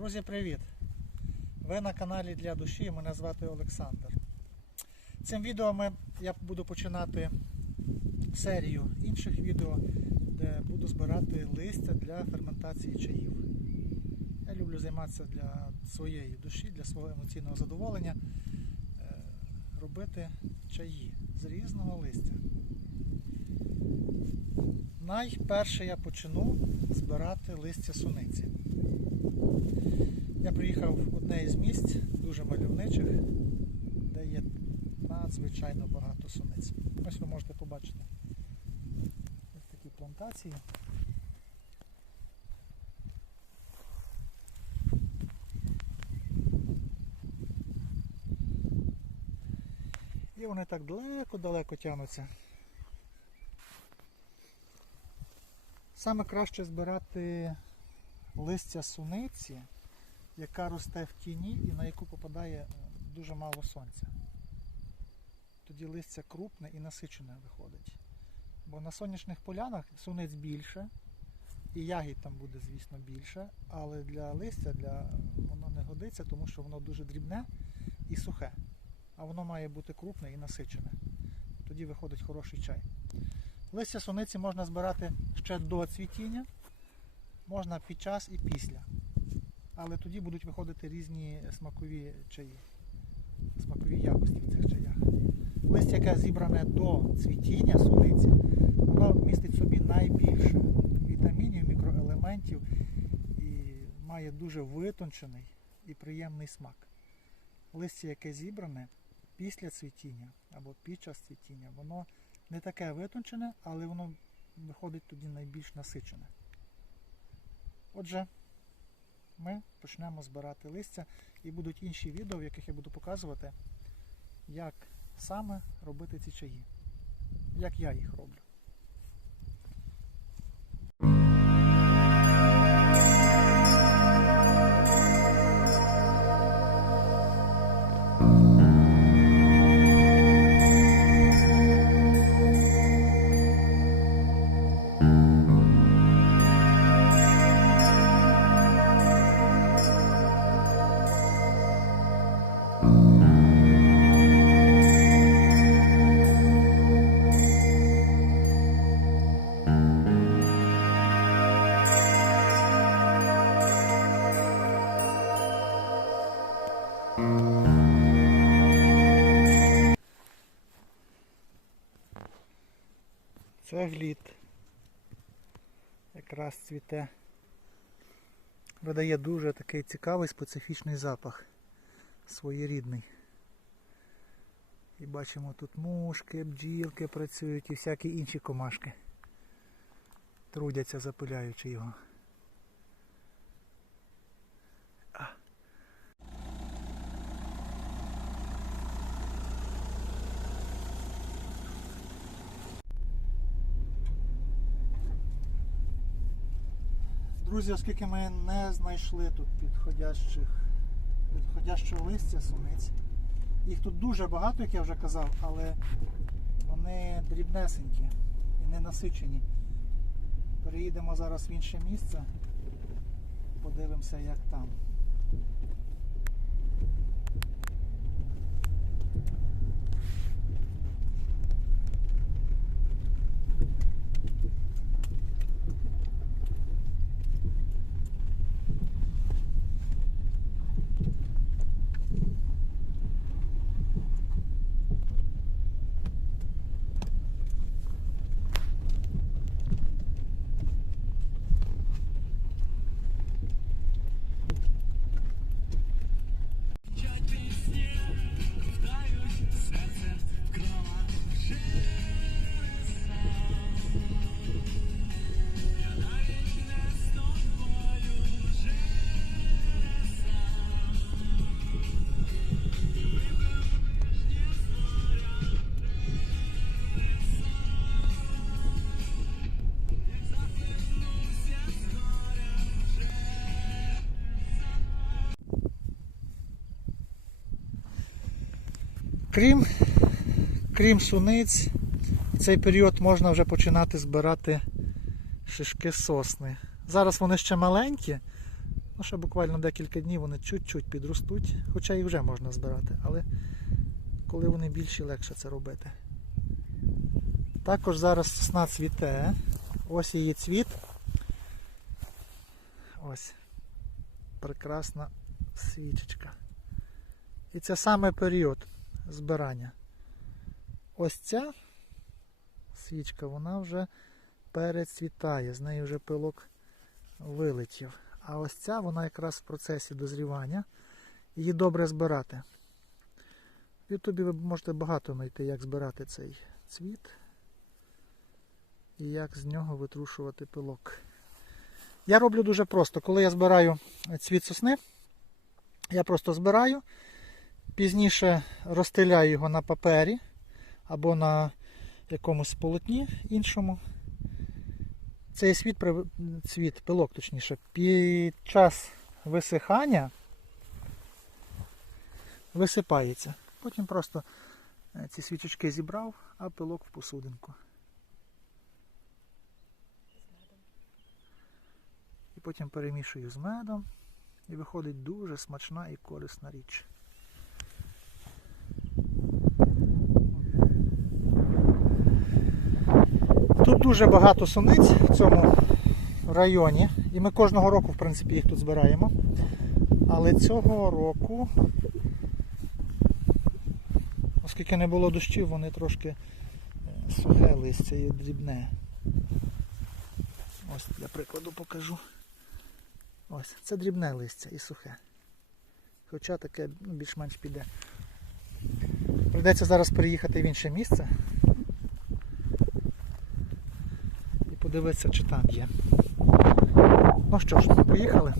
Друзі, привіт! Ви на каналі для душі, мене звати Олександр. Цим відео ми, я буду починати серію інших відео, де буду збирати листя для ферментації чаїв. Я люблю займатися для своєї душі, для свого емоційного задоволення, е, робити чаї з різного листя. Найперше я почну збирати листя суниці. Я приїхав в одне із місць, дуже мальовничих, де є надзвичайно багато суниць. Ось ви можете побачити ось такі плантації. І вони так далеко-далеко тягнуться. Саме краще збирати листя суниці, яка росте в тіні і на яку попадає е, дуже мало сонця. Тоді листя крупне і насичене виходить. Бо на сонячних полянах суниць більше, і ягід там буде, звісно, більше, але для листя для... воно не годиться, тому що воно дуже дрібне і сухе. А воно має бути крупне і насичене. Тоді виходить хороший чай. Листя суниці можна збирати ще до цвітіння, можна під час і після. Але тоді будуть виходити різні смакові чаї, смакові якості в цих чаях. Листя, яке зібране до цвітіння суниці, воно містить собі найбільше вітамінів, мікроелементів і має дуже витончений і приємний смак. Листя, яке зібране після цвітіння або під час цвітіння, воно не таке витончене, але воно виходить тоді найбільш насичене. Отже, ми почнемо збирати листя і будуть інші відео, в яких я буду показувати, як саме робити ці чаї, як я їх роблю. Це глід. Якраз цвіте. Видає дуже такий цікавий специфічний запах. Своєрідний. І бачимо тут мушки, бджілки працюють і всякі інші комашки. Трудяться, запиляючи його. Друзі, оскільки ми не знайшли тут підходящих, підходящого листя суниць. Їх тут дуже багато, як я вже казав, але вони дрібнесенькі і не насичені. Переїдемо зараз в інше місце, подивимося, як там. Крім, крім суниць, в цей період можна вже починати збирати шишки сосни. Зараз вони ще маленькі, Ну, ще буквально декілька днів вони чуть-чуть підростуть, хоча їх вже можна збирати, але коли вони більші, легше це робити. Також зараз сосна цвіте. Ось її цвіт. Ось. Прекрасна свічечка. І це саме період збирання. Ось ця свічка, вона вже перецвітає, з неї вже пилок вилетів. А ось ця, вона якраз в процесі дозрівання. Її добре збирати. В Ютубі ви можете багато знайти, як збирати цей цвіт і як з нього витрушувати пилок. Я роблю дуже просто. Коли я збираю цвіт сосни, я просто збираю, пізніше розстеляю його на папері або на якомусь полотні іншому. Цей світ, цвіт, пилок точніше, під час висихання висипається. Потім просто е, ці свічечки зібрав, а пилок в посудинку. І потім перемішую з медом. І виходить дуже смачна і корисна річ. Тут дуже багато суниць в цьому районі. І ми кожного року, в принципі, їх тут збираємо. Але цього року, оскільки не було дощів, вони трошки е, сухе листя і дрібне. Ось для прикладу покажу. Ось, це дрібне листя і сухе. Хоча таке ну, більш-менш піде. Придеться зараз переїхати в інше місце і подивитися, чи там є. Ну що ж, поїхали.